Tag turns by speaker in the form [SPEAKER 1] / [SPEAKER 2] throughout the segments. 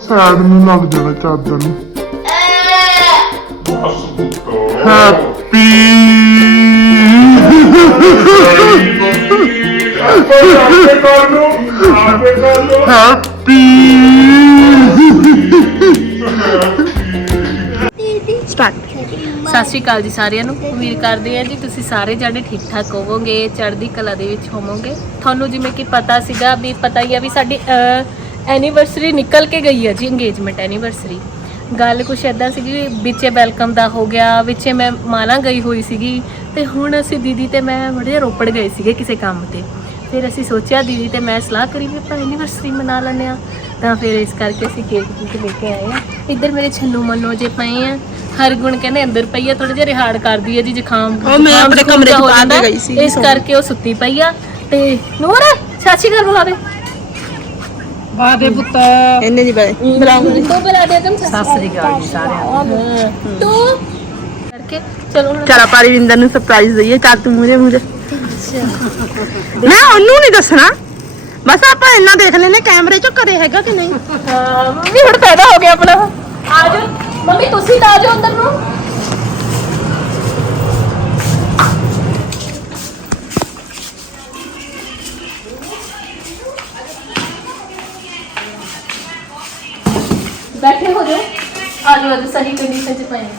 [SPEAKER 1] Side ਨੂੰ ਲੱਗ ਜਾਣਾ ਚਾਦਰ ਨੂੰ
[SPEAKER 2] ਬਸ ਪੁੱਤੋ
[SPEAKER 1] ਹੈਪੀ
[SPEAKER 2] ਆਪੇ ਕਰ ਲੋ ਆਪੇ ਕਰ ਲੋ
[SPEAKER 1] ਹੈਪੀ
[SPEAKER 3] ਸਤਿ ਸ਼੍ਰੀ ਅਕਾਲ ਜੀ ਸਾਰਿਆਂ ਨੂੰ। ਉਮੀਦ ਕਰਦੇ ਹਾਂ ਜੀ ਤੁਸੀਂ ਸਾਰੇ ਜਾਣੇ ਠੀਕ ਠਾਕ ਹੋਵੋਗੇ, ਚੜ੍ਹਦੀ ਕਲਾ ਦੇ ਵਿੱਚ ਹੋਵੋਗੇ। ਤੁਹਾਨੂੰ ਜਿਵੇਂ ਕਿ ਪਤਾ ਸੀਗਾ ਵੀ ਪਤਾ ਹੀ ਆ ਵੀ ਸਾਡੀ ਐਨੀਵਰਸਰੀ ਨਿਕਲ ਕੇ ਗਈ ਹੈ ਜੀ, ਇੰਗੇਜਮੈਂਟ ਐਨੀਵਰਸਰੀ। ਗੱਲ ਕੁਛ ਇੱਦਾਂ ਸੀਗੀ ਵੀ ਵਿੱਚੇ ਵੈਲਕਮ ਦਾ ਹੋ ਗਿਆ, ਵਿੱਚੇ ਮੈਂ ਮਾਲਾ ਗਈ ਹੋਈ ਸੀਗੀ ਤੇ ਹੁਣ ਅਸੀਂ ਦੀਦੀ ਤੇ ਮੈਂ ਬੜੇ ਰੋਪੜ ਗਏ ਸੀਗੇ ਕਿਸੇ ਕੰਮ ਤੇ। ਫਿਰ ਅਸੀਂ ਸੋਚਿਆ ਦੀਦੀ ਤੇ ਮੈਂ ਸਲਾਹ ਕਰੀ ਵੀ ਆਪਾਂ ਐਨੀਵਰਸਰੀ ਮਨਾ ਲੈਂਦੇ ਹਾਂ, ਤਾਂ ਫਿਰ ਇਸ ਕਰਕੇ ਅਸੀਂ ਕੇਕ ਲੈ ਕੇ ਆਏ ਹਾਂ। ਇੱਧਰ ਮੇਰੇ ਛੰਨੂ ਮੰਨੋ ਜੇ ਪਏ ਆ, ਹਰ ਗੁਣ ਕਹਿੰਦੇ ਅੰਦਰ ਪਈ ਆ, ਥੋੜਾ ਜਿਹਾ ਰਿਹਾੜ ਕਰਦੀ ਹੈ ਜੀ, ਜ਼ੁਕਾਮ
[SPEAKER 4] ਮੈਂ ਆਪਣੇ ਕਮਰੇ 'ਚ ਪਾ ਕੇ ਗਈ ਸੀ,
[SPEAKER 3] ਇਸ ਕਰਕੇ ਉਹ ਸੁੱਤੀ ਪਈ ਆ। ਤੇ ਨੂਰ ਸਾਚੀ ਕਰ ਬੁਲਾ ਦੇ
[SPEAKER 4] ਬਾਦੇ ਪੁੱਤ ਇਹਨੇ ਜੀ ਬੁਲਾਉਂਗੀ
[SPEAKER 3] ਤੂੰ ਬੁਲਾ ਦੇ ਤੁਮ ਸਤਿ ਸ੍ਰੀ ਅਕਾਲ ਜੀ ਸਾਰਿਆਂ ਨੂੰ। ਤੂੰ ਕਰਕੇ ਚਲੋ ਹੁਣ
[SPEAKER 4] ਚਲ ਆਪਾਂ ਰਵਿੰਦਰ ਨੂੰ ਸਰਪ੍ਰਾਈਜ਼ ਦਈਏ। ਚੱਲ ਤੂੰ ਮੂਰੇ ਮੈਂ ਉਹਨੂੰ ਨਹੀਂ ਦੱਸਣਾ, ਬਸ ਆਪਾਂ ਇੰਨਾ ਦੇਖ ਲੈਨੇ ਕੈਮਰੇ 'ਚ ਘਰੇ ਹੈਗਾ ਕਿ ਨਹੀਂ।
[SPEAKER 3] ਮੰਮੀ ਹੁਣ ਪੈਦਾ ਹੋ ਗਿਆ ਆਪਣਾ। ਆ ਜਾਓ ਮੰਮੀ, ਤੁਸੀਂ ਤਾਂ ਆ ਜਾਓ ਅੰਦਰ ਨੂੰ। ਬੈਠੇ ਹੋ ਜਾਓ, ਆ ਜਾਓ, ਅੱਜ ਸਹੀ ਕੰਡੀਸ਼ਨ 'ਚ ਪਏ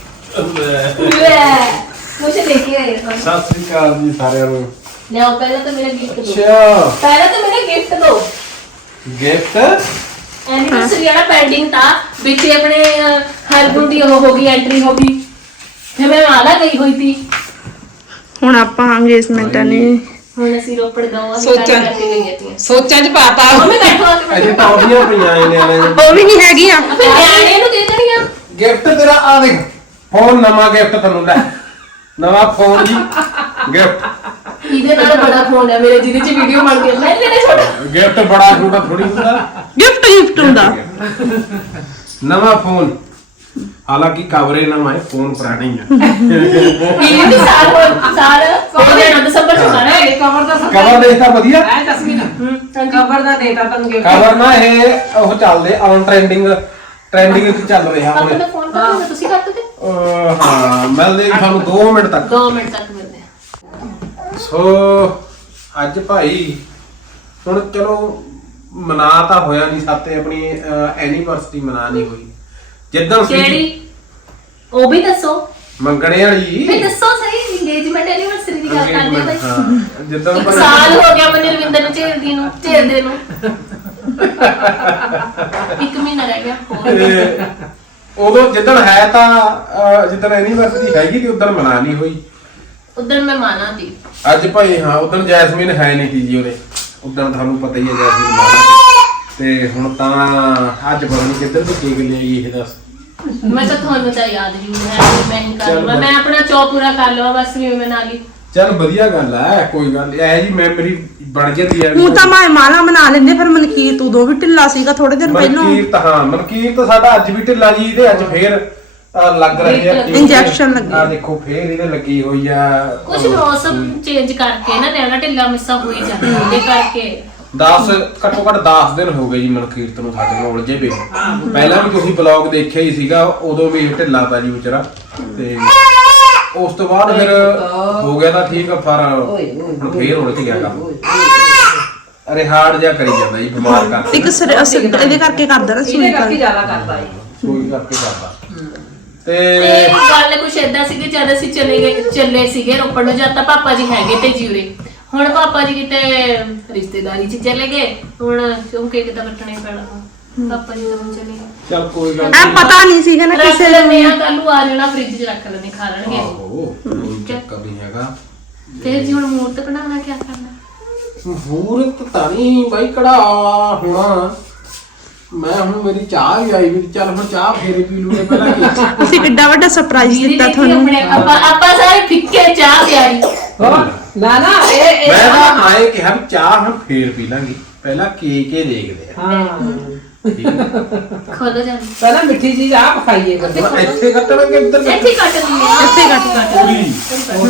[SPEAKER 3] ਮੁझे लेके आए हो।
[SPEAKER 2] ਸਤਿ ਸ੍ਰੀ ਅਕਾਲ ਜੀ ਸਾਰਿਆਂ ਨੂੰ।
[SPEAKER 3] ਲਿਆਓ ਪਹਿਲਾਂ ਤਾਂ ਮੇਰਾ ਗਿਫਟ ਦੋ।
[SPEAKER 2] ਅੱਛਾ
[SPEAKER 3] ਪਹਿਲਾਂ ਤਾਂ ਮੇਰਾ ਗਿਫਟ ਦੋ।
[SPEAKER 2] ਗਿਫਟ
[SPEAKER 3] ਐਨੀਵਰਸਰੀ ਵਾਲਾ ਪੈਂਡਿੰਗ ਤਾਂ ਵਿੱਚ ਆਪਣੇ ਹਰਗੁਣ ਦੀ ਉਹ ਹੋ ਗਈ, ਐਂਟਰੀ ਹੋ ਗਈ, ਫਿਰ ਮੈਂ ਮਾਲਾ ਗਈ ਹੋਈ ਸੀ।
[SPEAKER 4] ਹੁਣ ਆਪਾਂ ਅੰਗੇਜਮੈਂਟ ਨੇ
[SPEAKER 3] ਹੁਣ ਅਸੀਂ ਰੋਪੜ ਗਾਵਾਂ
[SPEAKER 4] ਸੋਚਾਂ
[SPEAKER 3] ਕਰਕੇ ਗਈਆਂ ਤੀਆਂ।
[SPEAKER 4] ਸੋਚਾਂ 'ਚ ਪਾਤਾ।
[SPEAKER 3] ਮੰਮੀ ਬੈਠੋ ਆ ਕੇ
[SPEAKER 2] ਅਜੇ ਤਾਂ ਉਹਦੀਆਂ ਪਈਆਂ ਨੇ ਨਿਆਣੇ
[SPEAKER 4] ਉਹ ਵੀ ਨਹੀਂ ਹੈਗੀ ਆ।
[SPEAKER 3] ਫਿਰ ਨਿਆਣੇ ਨੂੰ ਦੇ ਦੇਣੀਆਂ।
[SPEAKER 2] ਗਿਫਟ ਤੇਰਾ ਆ ਦੇਖ, ਫੋਨ ਨਵਾਂ ਗਿਫਟ ਤੈਨੂੰ ਲੈ, ਨਵਾਂ ਫੋਨ ਜੀ ਗਿਫਟ।
[SPEAKER 3] ਇਹਦੇ ਨਾਲ ਬੜਾ ਫੋਨ ਹੈ ਮੇਰੇ, ਜਿਹਦੇ 'ਚ ਵੀਡੀਓ ਬਣ ਕੇ ਮੈਂ ਲੈਣਾ ਛੋਟਾ।
[SPEAKER 2] ਗਿਫਟ ਬੜਾ ਛੋਟਾ ਥੋੜੀ ਹੁੰਦਾ,
[SPEAKER 4] ਗਿਫਟ ਹੁੰਦਾ।
[SPEAKER 2] ਨਵਾਂ ਫੋਨ, ਹਾਲਾਂਕਿ ਕਵਰੇ ਨਵਾਂ ਹੈ, ਫੋਨ ਪੁਰਾਣਾ ਹੀ ਹੈ।
[SPEAKER 3] ਇਹ ਵੀ ਸਾਲ ਹੋ ਜਾਣਾ ਦਸੰਬਰ 'ਚ ਸਾਰਾ ਹੈ।
[SPEAKER 4] ਕਵਰ ਦਾ
[SPEAKER 2] ਕਵਰ ਦੇਖਦਾ ਵਧੀਆ,
[SPEAKER 4] ਹੈ ਜਸਮੀਨ। ਕਵਰ ਦਾ ਦੇਤਾ ਤੈਨੂੰ ਗਿਫਟ।
[SPEAKER 2] ਕਵਰ ਨਾ ਇਹ ਉਹ ਚੱਲਦੇ ਆਨ ਟ੍ਰੈਂਡਿੰਗ ਵਿੱਚ ਚੱਲ ਰਿਹਾ ਹੁਣ।
[SPEAKER 3] ਆਪਣਾ ਫੋਨ ਕਰ ਤੁਸੀਂ ਕਰ ਦਿੱਤੇ।
[SPEAKER 2] ਹਾਂ ਮਿਲਦੇ ਤੁਹਾਨੂੰ 2 ਮਿੰਟ ਤੱਕ।
[SPEAKER 3] 2 ਮਿੰਟ ਤੱਕ ਮਿਲਦੇ ਆ।
[SPEAKER 2] ਸੋ ਅੱਜ ਭਾਈ ਹੁਣ ਚਲੋ ਮਨਾ ਤਾਂ ਹੋਇਆ ਨਹੀਂ, ਸਾਤੇ ਆਪਣੀ ਐਨੀਵਰਸਰੀ ਮਨਾ ਨਹੀਂ ਹੋਈ। ਜਿੱਦਾਂ
[SPEAKER 3] ਕਿਹੜੀ ਉਹ ਵੀ ਦੱਸੋ,
[SPEAKER 2] ਮੰਗਣੇ ਵਾਲੀ
[SPEAKER 3] ਵੀ ਦੱਸੋ ਸਹੀ। ਇੰਗੇਜਮੈਂਟ ਐਨੀਵਰਸਰੀ ਦੀ ਗੱਲ ਕਰਦੇ ਬਈ।
[SPEAKER 2] ਹਾਂ ਜਿੱਦਾਂ
[SPEAKER 3] ਇੱਕ ਸਾਲ ਹੋ ਗਿਆ ਮੈਨੂੰ ਰਵਿੰਦਰ ਨੂੰ ਝੇਲਦੇ ਨੂੰ 1 ਮਹੀਨਾ ਰਹਿ ਗਿਆ ਹੋਰ।
[SPEAKER 2] ਤੇ ਉਦੋਂ ਜਿੱਦਣ ਹੈ ਤਾਂ ਜਿੱਦਣ ਐਨੀਵਰਸਰੀ ਹੈਗੀ ਤੇ ਉਦੋਂ ਮਨਾ ਨਹੀਂ ਹੋਈ।
[SPEAKER 3] ਉਧਰ ਮੈਂ ਮਾਨਾ ਦੀ
[SPEAKER 2] ਅੱਜ ਭਾਈ ਹਾਂ ਉਦੋਂ ਜੈਸਮੀਨ ਹੈ ਨਹੀਂ ਸੀ ਜੀ ਉਹਦੇ, ਉਦੋਂ ਤੁਹਾਨੂੰ ਪਤਾ ਹੀ ਹੈ ਜੈਸਮੀਨ ਮਾਨਾ ਸੀ। ਤੇ ਹੁਣ ਤਾਂ ਅੱਜ ਪਤਾ ਨਹੀਂ ਕਿੱਧਰ ਤੋਂ ਕੇਕ ਲਿਆਈ ਇਹ ਦੱਸ।
[SPEAKER 3] ਮੈਂ ਤਾਂ ਤੁਹਾਨੂੰ ਤਾਂ ਯਾਦ ਨਹੀਂ ਹੈ, ਮੈਂ ਹੀ ਕਰ ਲਵਾਂ, ਮੈਂ ਆਪਣਾ ਚੌ ਪੂਰਾ ਕਰ ਲਵਾਂ ਬਸ ਵੀ ਮੈਂ ਨਾਲ ਹੀ।
[SPEAKER 2] ਚੱਲ ਵਧੀਆ ਗੱਲ ਹੈ, ਕੋਈ ਗੱਲ ਨਹੀਂ, ਇਹ ਜੀ ਮੈਮਰੀ ਬਣ ਜਾਂਦੀ ਹੈ।
[SPEAKER 4] ਹੁਣ ਤਾਂ ਮਾਲਾ ਬਣਾ ਲੈਂਦੇ, ਫਿਰ ਮਨਕੀਰਤ ਉਦੋਂ ਵੀ ਢਿੱਲਾ ਸੀਗਾ ਥੋੜੇ ਦਿਨ ਪਹਿਲਾਂ।
[SPEAKER 2] ਮਨਕੀਰਤ ਸਾਡਾ ਅੱਜ ਵੀ ਢਿੱਲਾ ਜੀ, ਇਹਦੇ ਅੱਜ ਫੇਰ ਲੱਗ ਰਹੀ ਹੈ
[SPEAKER 4] ਇੰਜੈਕਸ਼ਨ ਲੱਗੀ।
[SPEAKER 2] ਆ ਦੇਖੋ ਫੇਰ ਇਹਦੇ ਲੱਗੀ ਹੋਈ ਆ।
[SPEAKER 3] ਕੁਝ ਮੌਸਮ ਚੇਂਜ ਕਰਕੇ ਨਾ ਨਿਆਣਾ ਢਿੱਲਾ ਮਿੱਸਾ ਹੋ ਹੀ ਜਾਂਦਾ, ਉਹਦੇ ਕਰਕੇ
[SPEAKER 2] 10 ਘੱਟੋ ਘੱਟ 10 ਦਿਨ ਹੋ ਗਏ ਜੀ ਮਨਕੀਰਤ ਨੂੰ ਸਾਡੇ ਨਾਲ ਉਲਝੇ ਪਏ। ਪਹਿਲਾਂ ਵੀ ਤੁਸੀਂ ਬਲੌਗ ਦੇਖਿਆ ਹੀ ਸੀਗਾ, ਉਦੋਂ ਵੀ ਢਿੱਲਾ ਪੈ ਜੀ ਵਿਚਾਰਾ। ਤੇ ਉਸ ਤੋਂ ਬਾਅਦ ਫਿਰ ਹੋ ਗਿਆ ਤਾਂ ਠੀਕ ਆ, ਪਰ ਹੁਣ ਫੇਰ ਉਲਝ ਗਿਆ ਕੰਮ। ਰਿਹਾੜ ਜਿਹਾ ਕਰੀ ਜਾਂਦਾ ਜੀ, ਬਿਮਾਰ ਕਰਕੇ।
[SPEAKER 4] ਇੱਕ ਇਹਦੇ ਕਰਕੇ ਕਰਦਾ ਨਾ, ਸੂਈ ਕਰਕੇ ਜ਼ਿਆਦਾ ਕਰਦਾ ਹੈ।
[SPEAKER 2] ਸੂਈ ਕਰਕੇ ਕਰਦਾ। ਤੇ
[SPEAKER 3] ਤੇ ਗੱਲ ਕੁਛ ਏਦਾਂ ਸੀ ਕਿ ਜਦ ਅਸੀਂ ਚੱਲੇ ਸੀਗੇ ਰੋਪੜ ਨੂੰ, ਜਦ ਤਾਂ ਪਾਪਾ ਜੀ ਹੈਗੇ ਤੇ ਜੂਰੇ। ਹੁਣ ਪਾਪਾ ਜੀ ਕਿਤੇ ਰਿਸ਼ਤੇਦਾਰੀ 'ਚ ਚਲੇ ਗਏ, ਹੁਣ ਕਿਉਂਕਿ ਕਿਤੇ ਕੱਟਣੇ ਪੈਣਾ, ਪਾਪਾ ਜੀ ਤਾਂ ਹੁਣ ਚਲੇ ਗਏ।
[SPEAKER 2] ਚੱਲ ਕੋਈ ਗੱਲ
[SPEAKER 4] ਐ ਪਤਾ ਨਹੀਂ ਸੀਗਾ ਨਾ
[SPEAKER 3] ਰੱਖ
[SPEAKER 4] ਕਿਸੇ
[SPEAKER 3] ਲੈਂਦੇ ਆ, ਕੱਲ ਨੂੰ ਆ ਜਾਣਾ ਫ੍ਰਿਜ 'ਚ ਰੱਖ ਲੈਂਦੇ, ਖਾ ਲੈਣਗੇ।
[SPEAKER 2] ਆਹੋ ਕੋਈ ਚੱਕਰ ਨਹੀਂ ਹੈਗਾ।
[SPEAKER 3] ਫਿਰ ਜੀ ਹੁਣ ਮੂਰਤ ਬਣਾਉਣਾ ਕੀ ਕਰਨਾ?
[SPEAKER 2] ਮੂਰਤ ਤਾਂ ਨਹੀਂ ਬਾਈ ਕੜਾ ਹੋਣਾ। ਮੈਂ ਹੁਣ ਮੇਰੀ ਚਾਹ ਵੀ ਆਈ ਵੀ, ਚੱਲ ਹੁਣ ਚਾਹ ਫੇਰੇ ਪੀ ਲੂਗੇ ਪਹਿਲਾਂ ਕੀ।
[SPEAKER 4] ਤੁਸੀਂ ਕਿੱਡਾ ਵੱਡਾ ਸਰਪ੍ਰਾਈਜ਼ ਦਿੱਤਾ ਤੁਹਾਨੂੰ।
[SPEAKER 3] ਆਪਾਂ ਸਾਰੇ ਫਿੱਕੇ ਚਾਹ ਪਿਆਰੀ।
[SPEAKER 4] ਨਾ
[SPEAKER 2] ਮੈਂ ਤਾਂ ਆਏ ਕਿਹਾ ਵੀ ਚਾਹ ਹੁਣ ਫੇਰ ਪੀ ਲਾਂਗੇ, ਪਹਿਲਾਂ ਕੇਕ ਹੀ ਦੇਖਦੇ ਆ। ਠੀਕ ਹੈ
[SPEAKER 3] ਖੋਲੋ ਜਾਂਦੀ
[SPEAKER 5] ਪਹਿਲਾਂ ਮਿੱਠੀ ਚੀਜ਼ ਆਪ ਖਾਈਏ।
[SPEAKER 2] ਇੱਥੇ ਕੱਟਣਗੇ ਇੱਧਰ
[SPEAKER 3] ਇੱਥੇ ਕੱਟ ਦਿੰਦੇ ਆ,
[SPEAKER 4] ਇੱਥੇ ਕੱਟ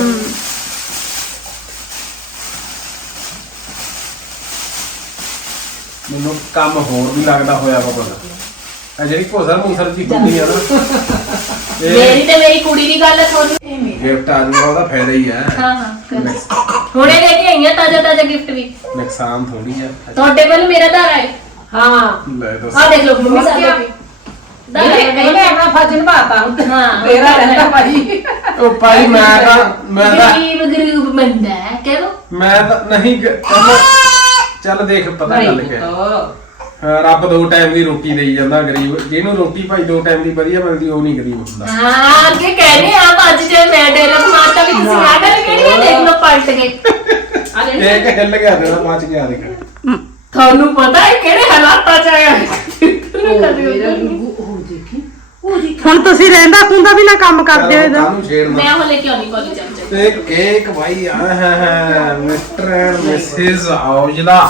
[SPEAKER 2] ਮੈਨੂੰ ਕੰਮ ਹੋਰ ਵੀ ਲੱਗਦਾ ਹੋਇਆ ਵਾ ਪਤਾ। ਆ ਜਿਹੜੀ ਭੋਸਰ ਮੂਸਰ ਦੀ ਕੁੰਡੀ ਆ ਨਾ
[SPEAKER 3] ਮੇਰੀ ਤੇ ਮੇਰੀ ਕੁੜੀ ਦੀ ਗੱਲ ਤੁਹਾਨੂੰ
[SPEAKER 2] ਗਿਫਟ ਆ ਜੂਗਾ ਉਹਦਾ ਫਾਇਦਾ ਹੀ ਆ।
[SPEAKER 3] ਹਾਂ ਹੁਣੇ ਲੈ ਕੇ ਆਈਆਂ ਤਾਜ਼ਾ ਗਿਫਟ ਵੀ
[SPEAKER 2] ਨੁਕਸਾਨ ਥੋੜੀ ਆ।
[SPEAKER 3] ਤੁਹਾਡੇ ਵੱਲ ਮੇਰਾ ਧਾਰਾ ਹੈ
[SPEAKER 5] ਹਾਂ
[SPEAKER 2] ਲੈ ਦੱਸ
[SPEAKER 3] ਆ ਦੇਖ ਲਓ ਮੰਮੀ ਸਾਹਿਬ
[SPEAKER 5] ਇਹਨੇ ਆਪਣਾ ਫਰਜ਼ ਨਿਭਾਤਾ ਹੁਣ
[SPEAKER 3] ਹਾਂ,
[SPEAKER 5] ਤੇਰਾ ਰਹਿੰਦਾ ਭਾਈ।
[SPEAKER 2] ਉਹ ਭਾਈ ਮੈਂ ਤਾਂ
[SPEAKER 3] ਗਰੀਬ ਬੰਦਾ ਹੈ ਕਹਿ
[SPEAKER 2] ਮੈਂ ਤਾਂ ਨਹੀਂ ਚੱਲ ਦੇਖ ਪਤਾ ਗੱਲ ਕਿ ਰੱਬ 2 ਟਾਈਮ ਦੀ ਰੋਟੀ ਦੇਈ ਜਾਂਦਾ ਗਰੀਬ ਜਿਹਨੂੰ ਰੋਟੀ ਭਾਈ 2 ਟਾਈਮ ਦੀ ਵਧੀਆ ਮਿਲਦੀ ਉਹ ਨਹੀਂ ਗਰੀਬ ਹੁੰਦਾ।
[SPEAKER 3] ਹਾਂ ਅੱਗੇ ਕਹਿੰਦੇ ਆ ਅੱਜ ਜੇ ਮੈਂ ਡੇਲਕ ਮਾਰਤਾ ਵੀ ਤੁਸੀਂ ਆ ਗੱਲ ਕਿਹੜੀ ਹੈ ਦੇਖ ਲਓ ਪਲਟ ਕੇ
[SPEAKER 2] ਇੱਕ ਹਿੱਲ ਗਿਆ ਤੇ ਉਹ ਮੱਚ ਗਿਆ ਦੇਖ
[SPEAKER 3] ਤੁਹਾਨੂੰ ਪਤਾ ਹੈ ਕਿਹੜੇ ਹਾਲਾਤਾਂ ਚ ਆਇਆ
[SPEAKER 4] ਹੁਣ ਤੁਸੀਂ ਰਹਿੰਦਾ ਖੁੰਦਾ ਵੀ ਨਾ ਕੰਮ ਕਰਦੇ ਹੋ ਇਹਦਾ।
[SPEAKER 2] ਕਾਹਨੂੰ ਛੇੜਨਾ
[SPEAKER 3] ਮੈਂ ਉਹ ਲੈ ਕੇ ਆਉਣੀ ਕਾਲਜ ਚ
[SPEAKER 2] ਤੇ ਕੇਕ ਭਾਈ ਆ ਹੈ ਮਿਸਟਰ ਐਂਡ ਮਿਸਿਸ ਔਜਲਾ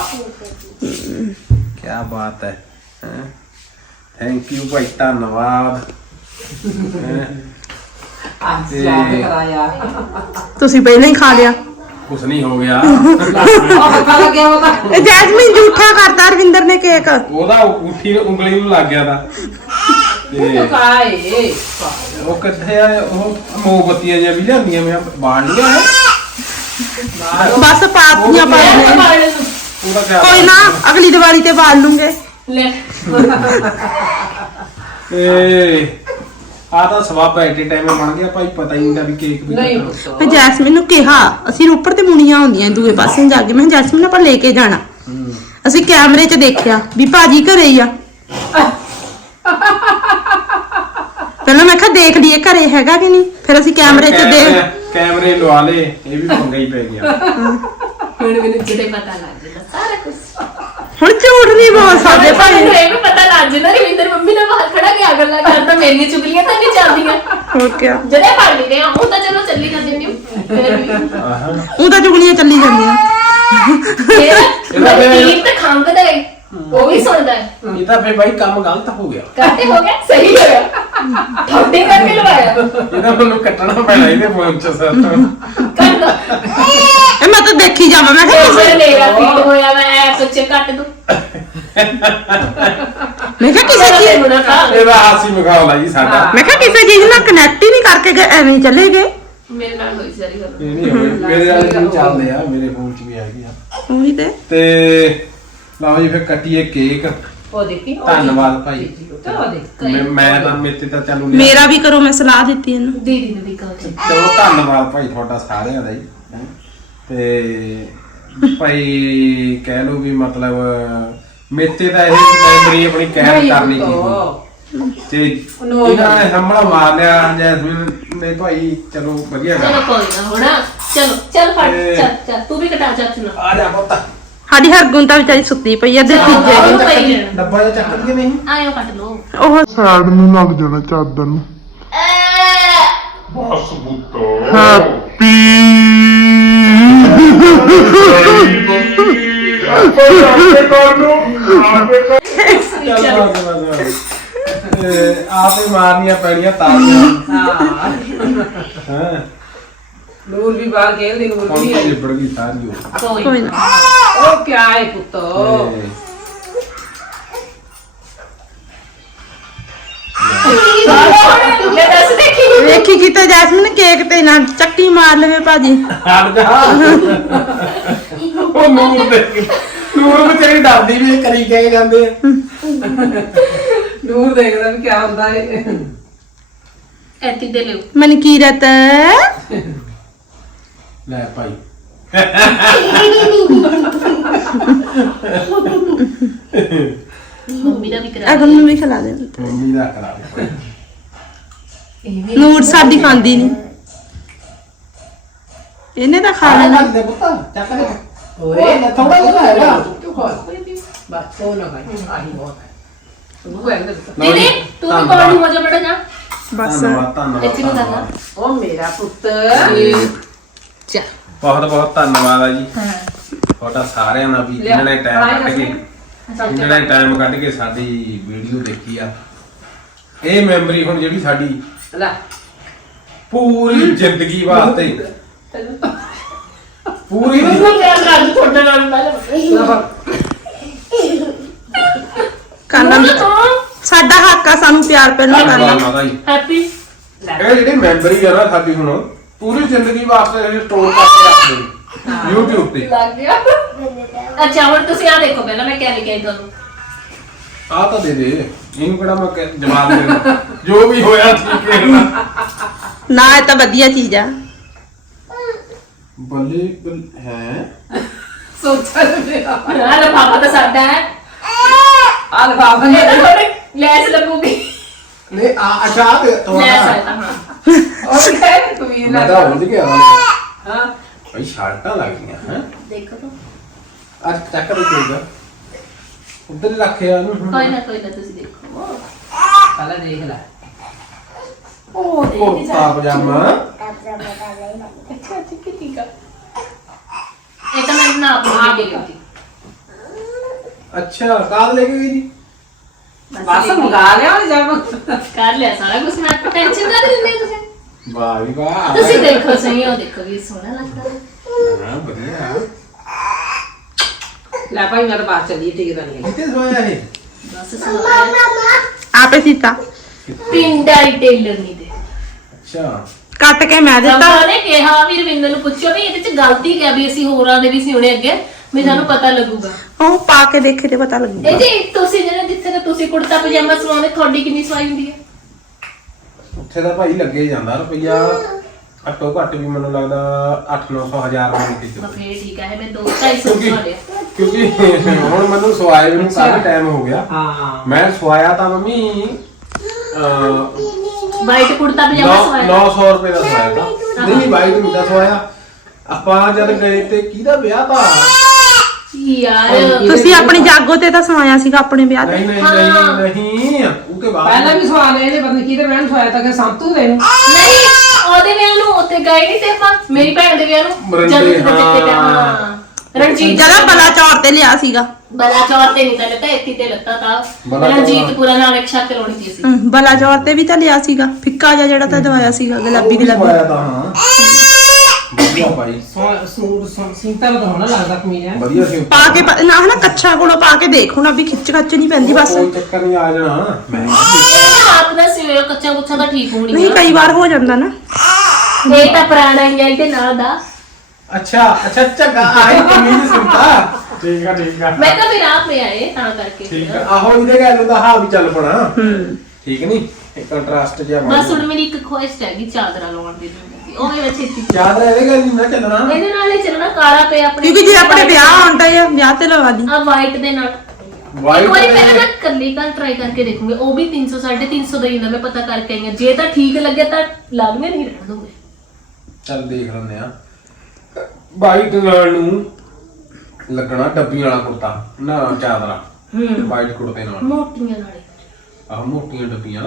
[SPEAKER 2] ਕੀ ਬਾਤ ਹੈ ਥੈਂਕ ਯੂ ਭਾਈ ਧੰਨਵਾਦ।
[SPEAKER 5] ਅੱਜ ਯਾਦ ਕਰਾਇਆ
[SPEAKER 4] ਤੁਸੀਂ ਪਹਿਲਾਂ ਹੀ ਖਾ ਲਿਆ।
[SPEAKER 2] ਕੁਛ ਨਹੀਂ ਹੋ ਗਿਆ
[SPEAKER 5] ਉਹ ਪਤਾ ਲੱਗਿਆ ਉਹ ਤਾਂ
[SPEAKER 4] ਜੈਸਮੀਨ ਝੂਠਾ ਕਰਤਾ ਰਵਿੰਦਰ ਨੇ ਕੇਕ।
[SPEAKER 2] ਉਹਦਾ ਉਠੀ ਉਂਗਲੀ ਨੂੰ ਲੱਗ ਗਿਆ ਤਾਂ ਤੇ
[SPEAKER 5] ਕਾਏ
[SPEAKER 2] ਉਹ ਕਿੱਥੇ ਆ ਉਹ ਮੋਮਬੱਤੀਆਂ ਜਿਹੀਆਂ ਵੀ ਲਿਆਂਦੀਆਂ ਮੈਂ ਬਾਣੀਆਂ ਹੈ
[SPEAKER 4] ਬਸ ਪਾਤੀਆਂ ਪਾ ਦੇ।
[SPEAKER 2] ਉਹਦਾ ਕਿਆ
[SPEAKER 4] ਕੋਈ ਨਾ ਅਗਲੀ ਦੀਵਾਲੀ ਤੇ ਬਾਲ ਲੂੰਗੇ।
[SPEAKER 3] ਲੈ
[SPEAKER 2] ਏ ਆ ਤਾਂ ਸਵਾਬ ਐਟ ਟਾਈਮ ਬਣ ਗਿਆ ਭਾਈ ਪਤਾ ਹੀ ਨਹੀਂ ਵੀ ਕੇਕ ਵੀ
[SPEAKER 5] ਨਹੀਂ
[SPEAKER 2] ਕੱਟਣਾ।
[SPEAKER 4] ਮੈਂ ਜੈਸਮੀਨ ਨੂੰ ਕਿਹਾ ਅਸੀਂ ਰੋਪੜ ਤੇ ਮੁੰਨੀਆਂ ਹੁੰਦੀਆਂ ਦੂਏ ਪਾਸੇ ਜਾ ਕੇ ਮੈਂ ਕਿਹਾ ਜੈਸਮੀਨ ਆਪਾਂ ਲੈ ਕੇ ਜਾਣਾ। ਅਸੀਂ ਕੈਮਰੇ 'ਚ ਦੇਖਿਆ ਵੀ ਭਾਜੀ ਘਰੇ ਹੀ ਆ। ਪਹਿਲਾਂ ਮੈਂ ਕਿਹਾ ਦੇਖ ਲਈਏ ਘਰੇ ਹੈਗਾ ਕਿ ਨਹੀਂ ਫਿਰ ਅਸੀਂ ਕੈਮਰੇ 'ਚ ਦੇਖ
[SPEAKER 2] ਕੈਮਰੇ ਲਵਾ ਲੇ ਇਹ ਵੀ ਪੰਗਾ ਹੀ ਪੈ ਗਿਆ।
[SPEAKER 3] ਹੁਣ ਮੈਨੂੰ ਕਿਤੇ ਪਤਾ ਲੱਗ ਜਾਂਦਾ ਸਾਰਾ ਕੁਝ
[SPEAKER 4] ਹੁਣ ਝੂਠ ਨਹੀਂ ਬੋਲ ਸਕਦੇ ਭਾਈ।
[SPEAKER 3] ਮੈਨੂੰ ਇਹ ਵੀ ਪਤਾ ਲੱਗ ਜਾਂਦਾ ਰਵਿੰਦਰ ਮੰਮੀ ਨਾਲ ਬਾਹਰ ਖੜਾ ਕੇ ਗੱਲਾਂ ਕਰਦਾ ਮੇਰੀਆਂ ਚੁਗਲੀਆਂ ਤਾਂ ਨਹੀਂ ਚੱਲਦੀਆਂ
[SPEAKER 4] ਹੋਰ ਕੀ
[SPEAKER 3] ਜਿਹੜੇ ਪੜ ਲੈਂਦੇ ਆ ਉਹ ਤਾਂ ਚਲੋ ਚੱਲੀ ਜਾਂਦੇ ਨੇ ਫਿਰ ਵੀ
[SPEAKER 4] ਉਹ ਤਾਂ ਚੁਗਲੀਆਂ ਚੱਲੀ ਜਾਂਦੀਆਂ।
[SPEAKER 3] ਫਿਰ ਕੀਰਤ ਖੰਗਦਾ ਹੈ ਉਹ ਵੀ ਸੁਣਦਾ ਹੈ
[SPEAKER 2] ਇਹ ਤਾਂ ਫੇ ਭਾਈ ਕੰਮ ਗਲਤ ਹੋ ਗਿਆ।
[SPEAKER 3] ਕੱਟੇ ਹੋ ਗਿਆ ਸਹੀ ਹੋਇਆ ਤੁਹਾਡੇ ਕਰਕੇ ਲਵਾਇਆ
[SPEAKER 2] ਇਹਦਾ ਮੈਨੂੰ ਕੱਟਣਾ ਪੈਣਾ ਇਹਦੇ ਫੋਨ 'ਚ ਸਰ
[SPEAKER 3] ਕੱਟ ਦੋ
[SPEAKER 4] ਇਹ ਮੈਂ ਤਾਂ ਦੇਖੀ ਜਾਵਾਂ ਮੈਂ ਕਿਹਾ
[SPEAKER 3] ਫਿਰ ਮੇਰਾ ਫੀਲ ਹੋਇਆ ਮੈਂ ਐਪ 'ਚ ਕੱਟ ਦੂੰ
[SPEAKER 4] ਮੈਂ ਕਿਹਾ ਕਿਸੇ ਚੀਜ਼
[SPEAKER 2] ਇਹਦਾ ਹਾਸੀ ਮੁਕਾਬਲਾ ਜੀ ਸਾਡਾ।
[SPEAKER 4] ਮੈਂ ਕਿਹਾ ਕਿਸੇ ਚੀਜ਼ ਨਾਲ ਕਨੈਕਟ ਹੀ ਨਹੀਂ ਕਰਕੇ ਗਏ ਐਵੇਂ ਹੀ ਚਲੇ ਗਏ।
[SPEAKER 3] ਮੇਰੇ ਨਾਲ ਹੋਈ ਸਾਰੀ ਗੱਲ
[SPEAKER 2] ਇਹ ਨਹੀਂ ਹੋਏ ਮੇਰੇ ਵਾਲੇ ਨੂੰ ਚੱਲਦੇ ਆ ਮੇਰੇ ਫੋਨ 'ਚ ਵੀ ਹੈਗੇ ਆ
[SPEAKER 4] ਉਹੀ ਤੇ
[SPEAKER 2] ਲਓ ਜੀ ਫਿਰ ਕੱਟੀਏ ਕੇਕ।
[SPEAKER 5] ਉਹ ਦੇਖੀ
[SPEAKER 2] ਧੰਨਵਾਦ ਭਾਈ।
[SPEAKER 5] ਉਹ ਦੇਖ
[SPEAKER 2] ਮੈਂ ਤਾਂ ਮੇਤੇ ਤਾਂ ਚਾਲੂ ਲਿਆ
[SPEAKER 4] ਮੇਰਾ ਵੀ ਕਰੋ ਮੈਂ ਸਲਾਹ ਦਿੱਤੀ ਇਹਨੂੰ।
[SPEAKER 3] ਦੀਦੀ ਨੂੰ ਵੀ ਕਹੋ
[SPEAKER 2] ਚਲੋ ਧੰਨਵਾਦ ਭਾਈ ਤੁਹਾਡਾ ਸਾਰਿਆਂ ਦਾ ਜੀ ਹੈਂ। ਤੇ ਭਾਈ ਕਹਿ ਲਓ ਵੀ ਮਤਲਬ ਮੇਤੇ ਤਾਂ ਇਹ ਮੈਮਰੀ ਆਪਣੀ ਕੈਦ ਕਰਨੀ ਸੀ ਤੇ ਇਹਨਾਂ ਨੇ ਹਮਲਾ ਮਾਰ ਲਿਆ ਜੈਸਮੀਨ ਨੇ ਭਾਈ ਚਲੋ ਵਧੀਆ
[SPEAKER 3] ਚਲੋ
[SPEAKER 2] ਗੱਲ
[SPEAKER 3] ਕੋਈ ਨਾ ਹੋਣਾ ਚਲੋ ਚੱਲ ਫੜ ਚੱਲ ਤੂੰ ਵੀ ਕਟਾ ਚਾਚੂ ਨਾਲ
[SPEAKER 2] ਆ ਜਾ ਪੁੱਤ
[SPEAKER 4] ਸਾਡੀ ਹਰਗੁਣ ਤਾਂ ਵਿਚਾਰੀ ਸੁੱਤੀ ਪਈ ਆ ਦੇਖੀ ਜਾਏਗੀ।
[SPEAKER 3] ਪਈ ਜਾਣਾ।
[SPEAKER 2] ਡੱਬਾ ਜਿਹਾ ਚੱਕ ਲਈਏ ਨਹੀਂ
[SPEAKER 3] ਆਇਓ ਕੱਟ ਲੋ
[SPEAKER 4] ਉਹ
[SPEAKER 1] ਸਾਈਡ ਨੂੰ ਲੱਗ ਜਾਣਾ ਚਾਦਰ ਨੂੰ। ਬਸ ਬੁੱਤੋ ਹੈਪੀ
[SPEAKER 2] ਆਪੇ ਮਾਰਨੀਆਂ ਪੈਣੀਆਂ ਤਾਲੀਆਂ
[SPEAKER 5] ਹਾਂ
[SPEAKER 2] ਹਾਂ
[SPEAKER 5] ਨੂਰ ਵੀ ਬਾਹਰ ਖੇਲਦੀ ਨੂਰ
[SPEAKER 2] ਹੁਣ
[SPEAKER 5] ਵੀ
[SPEAKER 2] ਤਾਂ ਲਿਬੜ ਗਈ ਸਾਰੀ ਉਹ
[SPEAKER 3] ਕੋਈ
[SPEAKER 4] ਨਾ
[SPEAKER 5] ਉਹ ਕਿਆ ਹੈ ਪੁੱਤੋ
[SPEAKER 3] ਲੈ ਦੱਸ ਦੇਖੀ
[SPEAKER 4] ਵੇਖੀ ਕਿਤੇ ਜੈਸਮੀਨ ਕੇਕ ਤੇ ਨਾ ਚੱਕੀ ਮਾਰ ਲਵੇ ਭਾਜੀ।
[SPEAKER 2] ਹਟ ਜਾ ਉਹ ਨੂਰ ਦੇ ਨੂਰ ਵਿਚਾਰੀ ਡਰਦੀ ਵੀ ਇਹ ਕਰੀ ਕੇ ਜਾਂਦੇ ਆ
[SPEAKER 5] ਨੂਰ ਦੇਖਦਾ ਵੀ ਕਿਆ ਹੁੰਦਾ ਹੈ
[SPEAKER 3] ਐਤੀ ਦੇ ਲਿਓ
[SPEAKER 4] ਮਨਕੀਰਤ
[SPEAKER 2] ਲੈ ਭਾਈ
[SPEAKER 3] ਮੰਮੀ ਦਾ ਵੀ ਕਰਾ
[SPEAKER 4] ਅਗਨ ਨੂੰ ਵੀ ਖਿਲਾ ਦੇ।
[SPEAKER 2] ਮੰਮੀ ਦਾ ਕਰਾ ਦੇ ਭਾਈ।
[SPEAKER 3] ਇਹ ਵੀ
[SPEAKER 4] ਨੂਰ ਸਾਡੀ ਖਾਂਦੀ ਨਹੀਂ ਇਹਨੇ ਤਾਂ ਖਾ ਲੈਣਾ।
[SPEAKER 2] ਦੇ ਪੁੱਤ ਚੱਕ ਦੇ
[SPEAKER 5] ਓਏ
[SPEAKER 2] ਥੋੜਾ ਜਿਹਾ ਹੈਗਾ
[SPEAKER 5] ਤੂੰ ਖਾ ਬਸ ਉਹ ਨਾ ਖਾਈ ਆਹੀ ਬਹੁਤ ਹੈ ਤੂੰ ਕਹਿੰਦਾ
[SPEAKER 3] ਦੀਦੀ ਤੂੰ ਵੀ ਕੋਲ ਨੂੰ ਹੋ ਜਾ ਬੜਾ ਜਾ
[SPEAKER 4] ਬਸ
[SPEAKER 2] ਧੰਨਵਾਦ ਧੰਨਵਾਦ
[SPEAKER 3] ਇੱਥੇ ਨੂੰ ਕਰਨਾ
[SPEAKER 5] ਉਹ ਮੇਰਾ ਪੁੱਤ
[SPEAKER 3] ਚਾ
[SPEAKER 2] ਬਹੁਤ ਬਹੁਤ ਧੰਨਵਾਦ ਆ ਜੀ
[SPEAKER 3] ਹਾਂ
[SPEAKER 2] ਤੁਹਾਡਾ ਸਾਰਿਆਂ ਦਾ ਵੀ ਜਿਨ੍ਹਾਂ ਨੇ ਟਾਈਮ ਕੱਢ ਕੇ ਜਿਨ੍ਹਾਂ ਨੇ ਟਾਈਮ ਕੱਢ ਕੇ ਸਾਡੀ ਵੀਡੀਓ ਦੇਖੀ ਆ। ਇਹ ਮੈਮਰੀ ਹੁਣ ਜਿਹੜੀ ਸਾਡੀ
[SPEAKER 5] ਲੈ
[SPEAKER 2] ਪੂਰੀ ਜ਼ਿੰਦਗੀ ਵਾਸਤੇ ਪੂਰੀ
[SPEAKER 3] ਮੈਨੂੰ ਕਿਹਾ ਕਰ ਤੁਹਾਡੇ ਨਾਲ ਪਹਿਲਾਂ
[SPEAKER 4] ਕੰਨਾਂ ਸਾਡਾ ਹੱਕ ਆ ਸਾਨੂੰ ਪਿਆਰ ਪਹਿਲਾਂ ਕਰਨਾ।
[SPEAKER 2] ਮਾਤਾ ਜੀ
[SPEAKER 3] ਹੈਪੀ
[SPEAKER 2] ਇਹ ਜਿਹੜੀ ਮੈਂਬਰੀ ਆ ਨਾ ਸਾਡੀ ਹੁਣ ਪੂਰੀ ਜ਼ਿੰਦਗੀ ਵਾਸਤੇ ਇਹ ਸਟੋਰ ਕਰਕੇ ਰੱਖ ਦੇ YouTube ਤੇ।
[SPEAKER 3] ਲੱਗ ਗਿਆ। ਅੱਛਾ ਹੁਣ ਤੁਸੀਂ ਆ ਦੇਖੋ ਪਹਿਲਾਂ ਮੈਂ ਕਿਆ ਲਿਖਿਆ ਤੁਹਾਨੂੰ।
[SPEAKER 2] ਆ ਤਾਂ ਦੇ ਦੇ ਇਹਨੂੰ ਕਿਹੜਾ ਮੈਂ ਜਵਾਬ ਦੇਣਾ ਜੋ ਵੀ ਹੋਇਆ ਠੀਕ ਹੈ
[SPEAKER 4] ਨਾ ਇਹ ਤਾਂ ਵਧੀਆ ਚੀਜ਼ ਆ।
[SPEAKER 2] ਬੱਲੇ ਹੈ
[SPEAKER 5] ਸੋਚਾ ਮੇਰਾ
[SPEAKER 3] ਆ ਲਫਾਫਾ ਤਾਂ ਸਾਡਾ ਹੈ।
[SPEAKER 5] ਆ ਲਫਾਫਾ ਨੇ
[SPEAKER 3] ਇਹ ਥੋੜੀ ਲੈਸ ਲੱਗੂਗੀ।
[SPEAKER 2] ਨਹੀਂ ਆ ਅੱਛਾ ਤੇ
[SPEAKER 3] ਲੈਸ
[SPEAKER 2] ਤੁਹਾਡਾ
[SPEAKER 3] ਆਇਆ ਤਾਂ ਹਾਂ।
[SPEAKER 5] ਉਹ ਕਹਿ ਕਬੀਰ
[SPEAKER 2] ਮੈਂ
[SPEAKER 5] ਲਾ
[SPEAKER 2] ਤਾਂ ਹੁੰਦ ਗਿਆ
[SPEAKER 5] ਹਾਂ
[SPEAKER 2] ਭਾਈ ਸ਼ਰਟਾਂ ਲੱਗੀਆਂ ਹੈ
[SPEAKER 3] ਦੇਖੋ ਤਾਂ
[SPEAKER 2] ਅੱਜ ਚੱਕ ਦੇ ਦੇਗਾ ਉਧਰ ਰੱਖਿਆ ਇਹਨੂੰ
[SPEAKER 3] ਕੋਈ ਨਾ ਤੁਸੀਂ ਦੇਖੋ।
[SPEAKER 5] ਪਹਿਲਾਂ ਦੇਖ ਲੈ
[SPEAKER 3] ਉਹ ਦੇ
[SPEAKER 2] ਕੁਰਤਾ ਪਜਾਮਾ
[SPEAKER 3] ਅੱਛਾ ਠੀਕ ਆ। ਇਹ ਤਾਂ ਮੈਂ ਨਾ ਆਪਣੀ ਗਈ ਸੀ।
[SPEAKER 2] ਅੱਛਾ ਕਾਦ ਲੈ ਕੇ ਗਈ ਜੀ
[SPEAKER 5] ਬਸ ਮੰਗਾ ਲਿਆ ਉਹ ਜਦ
[SPEAKER 3] ਕਰ ਲਿਆ ਸਾਰਾ ਕੁਝ। ਮੈਂ ਟੈਨਸ਼ਨ ਕਰ ਲੈਂਦੇ ਤੁਸੀਂ।
[SPEAKER 2] ਵਾਹ ਵੀ ਵਾਹ
[SPEAKER 3] ਤੁਸੀਂ ਦੇਖੋ ਸਹੀ ਉਹ ਦੇਖੋ ਵੀ ਸੋਹਣਾ ਲੱਗਦਾ ਹੈ।
[SPEAKER 2] ਹਾਂ ਵਧੀਆ
[SPEAKER 5] ਲੈ ਭਾਈ ਮੈਂ ਤਾਂ ਬਾਹਰ ਚੱਲੀ ਠੀਕ ਤਾਂ ਨਹੀਂ
[SPEAKER 2] ਕਿੱਥੇ ਸੋਇਆ ਇਹ
[SPEAKER 3] ਬਸ ਸੋਹਣਾ
[SPEAKER 4] ਆਪੇ ਸੀਤਾ
[SPEAKER 3] ਪਿੰਡਾਈ ਟੇਲਰ ਨਹੀਂ ਦੇ।
[SPEAKER 2] ਅੱਛਾ
[SPEAKER 4] ਕੱਟ ਕੇ ਮੈਂ ਦਿੱਤਾ।
[SPEAKER 3] ਤਾਂ ਨੇ ਕਿਹਾ ਵੀ ਰਵਿੰਦਰ ਨੂੰ ਪੁੱਛੋ ਵੀ ਇਹਦੇ ਚ ਗਲਤੀ ਕਿਆ ਵੀ ਅਸੀਂ ਹੋਰਾਂ ਦੇ ਵੀ ਸਿਉਣੇ ਅੱਗੇ ਵੀ ਸਾਨੂੰ ਪਤਾ ਲੱਗੂਗਾ।
[SPEAKER 4] ਉਹ ਪਾ ਕੇ ਦੇਖੇ ਤੇ ਪਤਾ ਲੱਗੂਗਾ।
[SPEAKER 3] ਇਹ ਜੀ ਤੁਸੀਂ ਜਿਹੜੇ ਜਿੱਥੇ ਤੇ ਤੁਸੀਂ ਕੁੜਤਾ ਪਜਾਮਾ ਸਵਾਉਂਦੇ ਤੁਹਾਡੀ ਕਿੰਨੀ ਸਵਾਈ ਹੁੰਦੀ ਹੈ?
[SPEAKER 2] ਉੱਥੇ ਤਾਂ ਭਾਈ ਲੱਗੇ ਜਾਂਦਾ ਰੁਪਈਆ ਘੱਟੋ ਘੱਟ ਵੀ ਮੈਨੂੰ ਲੱਗਦਾ 8-900 ਹਜ਼ਾਰ ਰੁਪਏ ਦੀ
[SPEAKER 3] ਬਸ ਫੇਰ ਠੀਕ ਹੈ ਮੈਂ 2-250 ਸਵਾ ਲਿਆ।
[SPEAKER 2] ਕਿਉਂਕਿ ਹੁਣ ਮੈਨੂੰ ਸਵਾਏ ਨੂੰ ਕਾਫੀ ਟਾਈਮ ਹੋ ਗਿਆ।
[SPEAKER 5] ਹਾਂ
[SPEAKER 2] ਮੈਂ ਸਵਾਇਆ ਤਾਂ ਮੰਮੀ
[SPEAKER 3] ਵਾਈਟ ਕੁੜਤਾ ਪਜਾਮਾ ਸਵਾਇਆ
[SPEAKER 2] 900 ਰੁਪਏ ਦਾ ਸਵਾਇਆ ਤਾਂ ਨਹੀਂ ਵਾਈਟ ਨਹੀਂ ਦਾ ਸਵਾਇਆ। ਆਪਾਂ ਜਦ ਗਏ ਤੇ ਕਿਹਦਾ ਵਿਆਹ ਤਾਂ
[SPEAKER 3] ਯਾਰ।
[SPEAKER 4] ਤੁਸੀਂ ਆਪਣੀ ਜਾਗੋ ਤੇ ਤਾਂ ਸਵਾਇਆ ਸੀਗਾ ਆਪਣੇ ਵਿਆਹ ਤੇ।
[SPEAKER 2] ਨਹੀਂ ਉਹ ਕੇ ਬਾਅਦ
[SPEAKER 5] ਪਹਿਲਾਂ ਵੀ ਸਵਾਲ ਇਹਨੇ ਪਤਾ ਕੀ ਤੇ ਮੈਂ ਸਵਾਇਆ ਤਾਂ ਕਿ ਸੰਤੂ ਦੇ ਨੂੰ
[SPEAKER 3] ਨਹੀਂ ਉਹਦੇ ਵਿਆਹ ਨੂੰ ਉੱਥੇ ਗਏ ਨਹੀਂ ਤੇ ਆਪਾਂ ਮੇਰੀ ਭੈਣ ਦੇ ਵਿਆਹ ਨੂੰ ਜਦੋਂ ਕਿਤੇ ਕਿਤੇ ਹਾਂ ਰਣਜੀਤ
[SPEAKER 4] ਜਗ੍ਹਾ ਬਲਾਚੌਰ ਤੇ ਲਿਆ ਸੀਗਾ।
[SPEAKER 3] ਬਲਾਚੌਰ ਤੇ ਨਹੀਂ ਤਾਂ ਲੱਤਾ ਇੱਥੇ ਤੇ ਲੱਤਾ ਤਾਂ ਰਣਜੀਤਪੁਰਾ ਨਾਲ ਇੱਕ ਸ਼ੱਕ ਲਾਉਣੀ ਸੀ ਅਸੀਂ।
[SPEAKER 4] ਬਲਾਚੌਰ ਤੇ ਵੀ ਤਾਂ ਲਿਆ ਸੀਗਾ ਫਿੱਕਾ ਜਿਹਾ ਜਿਹੜਾ ਤਾਂ ਦਵਾਇਆ ਸੀਗਾ ਗੁਲਾਬੀ
[SPEAKER 2] ਸਵਾਇਆ ਤਾਂ ਹਾਂ ਵਧੀਆ ਭਾਈ
[SPEAKER 5] ਸੂਟ ਸਿੰਪਲ ਤਾਂ ਹੋਣਾ ਲੱਗਦਾ ਕਮੀਜ਼ ਹੈ
[SPEAKER 2] ਵਧੀਆ ਸੀ
[SPEAKER 4] ਪਾ ਕੇ ਨਾ ਹਨਾ ਕੱਛਾ ਕੋਲੋਂ ਪਾ ਕੇ ਦੇਖ ਹੁਣ ਅਭੀ ਖਿੱਚ ਖੱਚ ਨਹੀਂ ਪੈਂਦੀ ਬਸ।
[SPEAKER 2] ਕੋਈ ਚੱਕਰ ਨਹੀਂ ਆ ਜਾਣਾ ਮੈਂ
[SPEAKER 3] ਆਪ ਦਾ ਸਿਰ ਕੱਚਾ ਕੁੱਛਾ ਤਾਂ ਠੀਕ ਹੋਣੀ
[SPEAKER 4] ਨਹੀਂ ਕਈ ਵਾਰ ਹੋ ਜਾਂਦਾ ਨਾ।
[SPEAKER 3] ਇਹ ਤਾਂ ਪੁਰਾਣਾ ਹੀ ਆ ਇਹਦੇ ਨਾਲ ਦਾ।
[SPEAKER 2] ਅੱਛਾ ਗਾ ਆਈ ਕਮੀਜ਼ ਸੁਣਤਾ ਠੀਕ ਆ
[SPEAKER 3] ਮੈਂ ਤਾਂ ਫਿਰ ਆਪ ਲੈ ਆਏ ਤਾਂ ਕਰਕੇ
[SPEAKER 2] ਠੀਕ ਆ ਆਹੋ ਇਹਦੇ ਗੱਲ ਦਾ ਹਾਂ ਵੀ ਚੱਲ ਪਣਾ ਠੀਕ ਨਹੀਂ ਇੱਕ ਕੰਟਰਾਸਟ ਜਿਹਾ
[SPEAKER 3] ਬਸ ਹੁਣ ਮੇਰੀ ਇੱਕ ਖੁਆਇਸ਼ ਹੈਗੀ ਚਾਦਰਾ ਲਾਉਣ ਦੀ ਉਹ ਵੀ ਅੱਛੀ ਸੀ।
[SPEAKER 2] ਯਾਦ ਇਹਦੇ ਗੱਲ ਨਹੀਂ ਨਾ ਚੱਲਣਾ
[SPEAKER 3] ਇਹਦੇ ਨਾਲ ਹੀ ਚੱਲਣਾ ਕਾਲਾ ਪੇ ਆਪਣੇ
[SPEAKER 4] ਕਿਉਂਕਿ ਜੇ ਆਪਣੇ ਵਿਆਹ ਆਉਂਦਾ ਆ ਵਿਆਹ ਤੇ ਲਵਾ ਦੀ।
[SPEAKER 3] ਆ ਵਾਈਟ ਦੇ ਨਾਲ ਇੱਕ ਵਾਰੀ ਪਹਿਲਾਂ ਮੈਂ ਕੱਲੀ ਕੱਲ ਟਰਾਈ ਕਰਕੇ ਦੇਖੂੰਗੀ। ਉਹ ਵੀ 300 350 ਦਾ ਹੀ ਹੁੰਦਾ। ਮੈਂ ਪਤਾ ਕਰਕੇ ਆਈ ਹਾਂ ਜੇ ਤਾਂ ਠੀਕ ਲੱਗਿਆ ਤਾਂ ਲਾਗਵੇਂ ਨਹੀਂ ਰਹਿਣ ਦੂੰਗੇ।
[SPEAKER 2] ਚੱਲ ਦੇਖ ਲੈਂਦੇ ਆ ਵਾਈਟ ਨਾਲ ਨੂੰ ਲੱਗਣਾ ਡੱਬੀ ਵਾਲਾ ਕੁੜਤਾ ਨਾ ਚਾਦਰਾ ਵਾਈਟ ਕੁੜਤੇ ਨਾਲ
[SPEAKER 3] ਮੋਟੀਆਂ ਨਾਲੇ
[SPEAKER 2] ਆਹ ਮੋਟੀਆਂ ਡੱਬੀਆਂ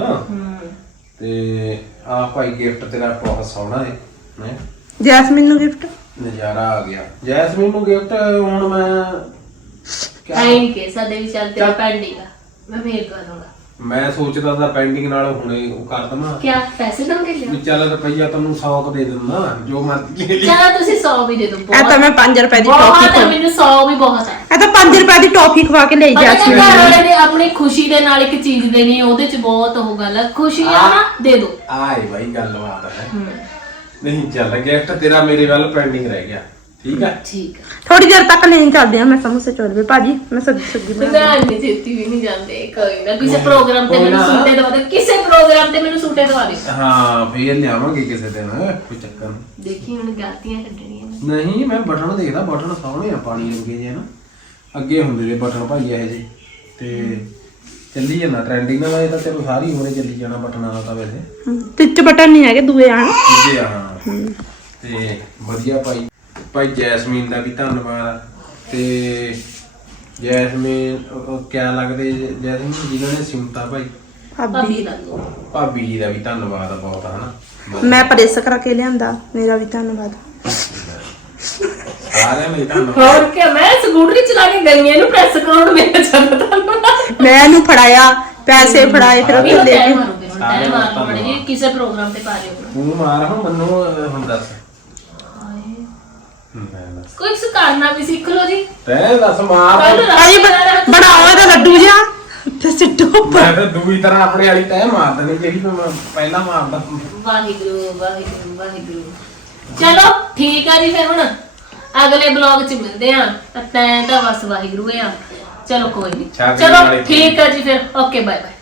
[SPEAKER 2] ਤੇ ਆਹ ਭਾਈ ਗਿਫਟ ਤੇਰਾ ਬਹੁਤ ਸੋਹਣਾ ਹੈ
[SPEAKER 4] ਜੈਸਮੀਨ ਨੂੰ ਗਿਫਟ
[SPEAKER 2] ਨਜ਼ਾਰਾ ਆ ਗਿਆ ਜੈਸਮੀਨ ਨੂੰ ਗਿਫਟ ਹੁਣ ਮੈਂ
[SPEAKER 3] ਐਂ ਨਹੀਂ ਕਿ ਸਾਡੇ ਵੀ ਚੱਲ ਤੇਰਾ ਪੈਂਡਿੰਗ ਆ ਮੈਂ ਮੇਲ ਕਰ ਦੂੰਗਾ।
[SPEAKER 2] ਮੈਂ ਸੋਚਦਾ ਤਾਂ ਪੈਂਡਿੰਗ ਨਾਲ ਹੁਣੇ ਉਹ ਕਰ ਦਵਾਂ
[SPEAKER 3] ਕਿਆ ਪੈਸੇ ਦੋਗੇ ਲਿਆ?
[SPEAKER 2] ਵੀ ਚੱਲ ਰੁਪਈਆ ਤੈਨੂੰ 100 ਦੇ ਦਿੰਦਾ ਜੋ ਮਰਜ਼ੀ ਲੈ ਲਈ
[SPEAKER 3] ਚਲੋ ਤੁਸੀਂ 100 ਵੀ ਦੇ ਦਿਓ।
[SPEAKER 4] ਇਹ ਤਾਂ ਮੈਂ 5 ਰੁਪਏ ਦੀ
[SPEAKER 3] ਬਹੁਤ
[SPEAKER 4] ਟੌਫੀ
[SPEAKER 3] ਹੈ, ਮੈਨੂੰ 100 ਵੀ ਬਹੁਤ ਹੈ।
[SPEAKER 4] ਇਹ ਤਾਂ 5 ਰੁਪਏ ਦੀ ਟੌਫੀ ਖਵਾ ਕੇ ਲਈ
[SPEAKER 3] ਪਤਾ
[SPEAKER 4] ਜੈਸਮੀਨ
[SPEAKER 3] ਘਰ ਵਾਲੇ ਨੇ ਆਪਣੀ ਖੁਸ਼ੀ ਦੇ ਨਾਲ ਇੱਕ ਚੀਜ਼ ਦੇਣੀ ਹੈ, ਉਹਦੇ ਚ ਬਹੁਤ ਉਹ ਗੱਲ ਹੈ। ਖੁਸ਼ੀ ਆ ਨਾ ਦੇ ਦੋ।
[SPEAKER 2] ਆਏ ਬਾਈ ਗੱਲਬਾਤ ਹੈ ਨਹੀਂ ਚੱਲ ਗਿਫਟ ਤੇਰਾ ਮੇਰੇ ਵੱਲ ਪੈਂਡਿੰਗ ਰਹਿ ਗਿਆ ਠੀਕ ਹੈ
[SPEAKER 3] ਠੀਕ ਹੈ।
[SPEAKER 4] ਥੋੜੀ ਦੇਰ ਤੱਕ ਲੈਣ ਚੱਲਦੇ ਆ। ਮੈਂ ਸਮੋਸੇ ਚੋਲਵੇ ਭਾਜੀ ਮੈਂ ਸਬਜ਼ੀ ਬਣਾ
[SPEAKER 3] ਮੈਂ ਇੰਨੀ ਛੇਤੀ ਵੀ ਨਹੀਂ ਜਾਂਦੇ ਕੋਈ ਨਾ ਕਿਸੇ ਪ੍ਰੋਗਰਾਮ ਤੇ ਮੈਨੂੰ ਸੂਟੇ ਦਵਾ ਦੇ। ਕਿਸੇ ਪ੍ਰੋਗਰਾਮ ਤੇ ਮੈਨੂੰ ਸੂਟੇ ਦਵਾ ਦੇ।
[SPEAKER 2] ਹਾਂ ਫੇਰ ਲਿਆਵਾਂਗੇ ਕਿਸੇ ਦਿਨ ਕੋਈ ਚੱਕਰ ਨਹੀਂ
[SPEAKER 3] ਦੇਖੀ ਹੁਣ ਗਲਤੀਆਂ ਕੱਢਣੀਆਂ ਨੇ।
[SPEAKER 2] ਨਹੀਂ ਮੈਂ ਬਟਨ ਦੇਖਦਾ ਬਟਨ ਸੋਹਣੇ ਆ ਪਾਣੀ ਵਰਗੇ ਜੇ ਨਾ ਅੱਗੇ ਹੁੰਦੇ ਨੇ ਬਟਨ ਭਾਈ ਇਹ ਜੇ ਤੇ ਚੱਲੀ ਜਾਂਦਾ ਟ੍ਰੈਂਡਿੰਗ ਨਾਲ ਇਹ ਤਾਂ ਚਲੋ ਸਾਰੀ ਹੋਰੇ ਚੱਲੀ ਜਾਣਾ ਬਟਨਾਂ ਨਾਲ ਤਾਂ ਵੈਸੇ
[SPEAKER 4] ਟਿੱਚ ਬਟਨ ਨਹੀਂ ਹੈਗੇ ਦੂਏ ਆਣ
[SPEAKER 2] ਦੂਜੇ ਆ ਹਾਂ ਤੇ ਵਧੀਆ ਭਾਈ ਜੈਸਮੀਨ ਦਾ ਵੀ ਧੰਨਵਾਦ ਤੇ ਜੈਸਮੀਨ ਕਿਆ ਲੱਗਦੇ ਜੈਸਮੀਨ ਜਿਨ੍ਹਾਂ ਨੇ ਸਿਮਤਾ ਭਾਈ
[SPEAKER 4] ਭਾਬੀ
[SPEAKER 3] ਦਾ ਦੋ।
[SPEAKER 2] ਭਾਬੀ ਜੀ ਦਾ ਵੀ ਧੰਨਵਾਦ ਆ ਬਹੁਤ ਹਨਾ
[SPEAKER 4] ਮੈਂ ਪ੍ਰੈਸ ਕਰਾ ਕੇ ਲਿਆਂਦਾ ਮੇਰਾ ਵੀ ਧੰਨਵਾਦ।
[SPEAKER 2] ਸਾਰਿਆਂ ਨੂੰ ਧੰਨਵਾਦ
[SPEAKER 3] ਹੋਰ ਕੀ ਮੈਂ ਸਕੂਟਰੀ ਚਲਾ ਕੇ ਗਈ ਇਹਨੂੰ ਪ੍ਰੈਸ ਕਰਾਉਣ ਮੇਰੇ ਚੰਨ ਤੁਹਾਨੂੰ
[SPEAKER 4] ਮੈਂ ਇਹਨੂੰ ਫੜਾਇਆ ਪੈਸੇ ਫੜਾਏ ਫਿਰ ਉੱਥੇ ਲੈ ਕੇ
[SPEAKER 3] ਮਾਰੂਗੇ ਹੁਣ ਟਾਈਮ ਮਾਰੂਗੇ ਜੀ ਕਿਸੇ ਪ੍ਰੋਗਰਾਮ ਤੇ ਪਾ ਲਿਓ।
[SPEAKER 2] ਤੂੰ ਮਾਰ ਹੁਣ ਹੁਣ ਦੱਸ
[SPEAKER 3] ਕੋਈ ਕਰਨਾ ਵੀ ਸਿੱਖ ਲਓ ਜੀ।
[SPEAKER 2] ਤੈਂ ਦੱਸ ਮਾਰ
[SPEAKER 4] ਭਾਜੀ ਬਣਾਓ ਇਹਦਾ ਲੱਡੂ ਜਿਹਾ ਤੇ ਸਿੱਟੋ
[SPEAKER 2] ਮੈਂ ਫਿਰ ਦੂਈ ਤਰ੍ਹਾਂ ਆਪਣੇ ਵਾਲੀ ਤੈਅ ਮਾਰ ਦੇਣੀ ਜਿਹੜੀ ਮੈਂ ਪਹਿਲਾਂ ਮਾਰਦਾ।
[SPEAKER 3] ਵਾਹਿਗੁਰੂ ਵਾਹਿਗੁਰੂ ਵਾਹਿਗੁਰੂ। ਚਲੋ ਠੀਕ ਆ ਜੀ, ਫਿਰ ਹੁਣ ਅਗਲੇ ਬਲੌਗ 'ਚ ਮਿਲਦੇ ਆ। ਤੈਂ ਤਾਂ ਬਸ ਵਾਹਿਗੁਰੂ ਆ। ਚਲੋ ਕੋਈ ਨਹੀਂ,
[SPEAKER 2] ਛੱਡ
[SPEAKER 3] ਚਲੋ
[SPEAKER 2] ਵਾਲੇ
[SPEAKER 3] ਠੀਕ ਆ ਜੀ, ਫਿਰ ਓਕੇ ਬਾਏ ਬਾਏ।